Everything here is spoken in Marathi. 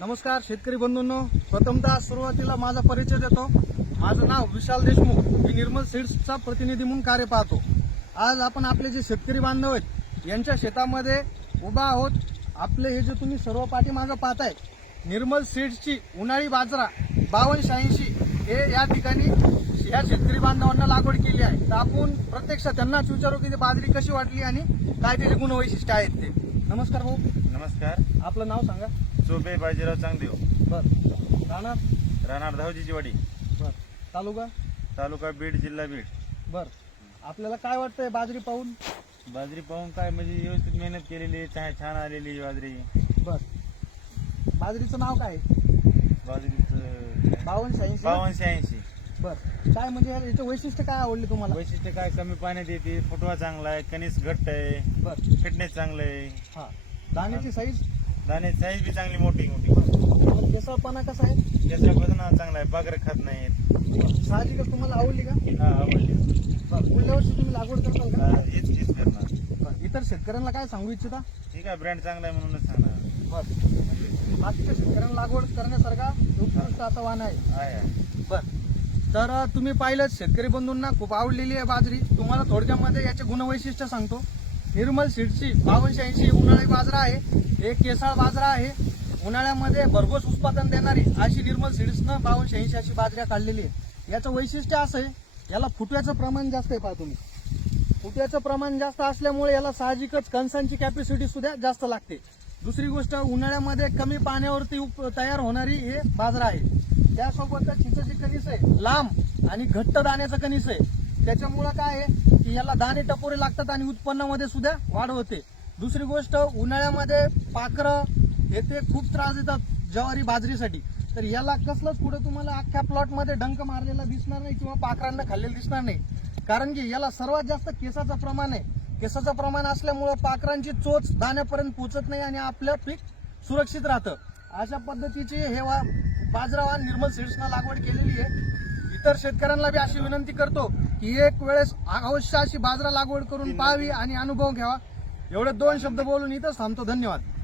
नमस्कार शेतकरी बंधूंनो, प्रथमतः सुरुवातीला माझा परिचय देतो। माझं नाव विशाल देशमुख, मी निर्मल सीड्सचा प्रतिनिधी म्हणून कार्य पाहतो। आज आपण आपले जे शेतकरी बांधव आहेत यांच्या शेतामध्ये उभा आहोत। आपले हे जे तुम्ही सर्व पाठीमागं पाहताय निर्मल सीड्सची उन्हाळी बाजरा 5286 हे या ठिकाणी या शेतकरी बांधवांना लागवड केली आहे। तर आपण प्रत्यक्षात त्यांनाच विचारू की बाजरी कशी वाटली आणि काय त्याचे गुणवैशिष्ट्य आहेत ते। नमस्कार भाऊ। नमस्कार। आपलं नाव सांगा। चोबे बाजीराव चांगदेव। बर। राहणार धावजीची वाडी। बर। तालुका बीड, जिल्हा बीड। बर। आपल्याला काय वाटतंय बाजरी पाहून? बाजरी पाहून काय म्हणजे व्यवस्थित मेहनत केलेली, छान आलेली बाजरी। बर। बाजरीचं नाव काय? बाजरीचं 5286। बर। काय म्हणजे याचं वैशिष्ट्य काय आवडले तुम्हाला? वैशिष्ट्य काय, कमी पाण्यात येते, फुटवा चांगला आहे, कणीस घट्ट आहे, बर। फिटनेस चांगलं आहे। हा। दाण्याची साईज? दाणे साईज बी चांगली मोठी। केसळपणा कसा आहे? त्याचा चांगला आहे, बागर खात नाहीत। साहजिकच तुम्हाला आवडली का? हा, आवडली। पुढल्या वर्षी तुम्ही लागवड करताल का? हेच करणार। इतर शेतकऱ्यांना काय सांगू इच्छिता? ठीक आहे, ब्रँड चांगला आहे म्हणूनच सांगणार। बर। बाकीच्या शेतकऱ्यांना लागवड करण्यासारखा उत्कृष्ट असा वाण आहे। बर। तर तुम्ही पाहिलं, शेतकरी बंधूंना खूप आवडलेली आहे बाजरी। तुम्हाला थोडक्यामध्ये याचे गुणवैशिष्ट्य सांगतो। निर्मल सीड्सची 5286 उन्हाळी बाजरा आहे। एक केसाळ बाजरा आहे। उन्हाळ्यामध्ये भरघोस उत्पादन देणारी अशी निर्मल सीड्सनं 5286 अशी बाजऱ्या काढलेली आहे। याचं वैशिष्ट्य असं आहे, याला फुटव्याचं प्रमाण जास्त आहे। पहा तुम्ही, फुटव्याचं प्रमाण जास्त असल्यामुळे याला साहजिकच कणसांची कॅपॅसिटी सुद्धा जास्त लागते। दुसरी गोष्ट, उन्हाळ्यामध्ये कमी पाण्यावरती तयार होणारी हे बाजरा आहे। त्यासोबतच हिचं जे कणीस आहे लांब आणि घट्ट दाण्याचं कणीस आहे, त्याच्यामुळं काय आहे की याला दाणे टपोरे लागतात आणि उत्पन्नामध्ये सुद्धा वाढ होते। दुसरी गोष्ट, उन्हाळ्यामध्ये पाखरं हे ते खूप त्रास देतात ज्वारी बाजरीसाठी। तर याला कसलंच पुढे तुम्हाला अख्ख्या प्लॉटमध्ये डंक मारलेला दिसणार नाही किंवा पाखरांना खाल्लेलं दिसणार नाही, कारण की याला सर्वात जास्त केसाचं प्रमाण आहे। केसाचं प्रमाण असल्यामुळं पाखरांची चोच दाण्यापर्यंत पोहोचत नाही आणि आपलं पीक सुरक्षित राहतं। अशा पद्धतीची हे बाजरा वाण निर्मल सीड्सनं लागवड केलेली आहे। इतर शेतकऱ्यांना बी अशी विनंती करतो की एक वेळेस अवश्य अशी बाजरा लागवड करून पाहावी आणि अनुभव घ्यावा। एवढे 2 शब्द बोलून इथं थांबतो। धन्यवाद।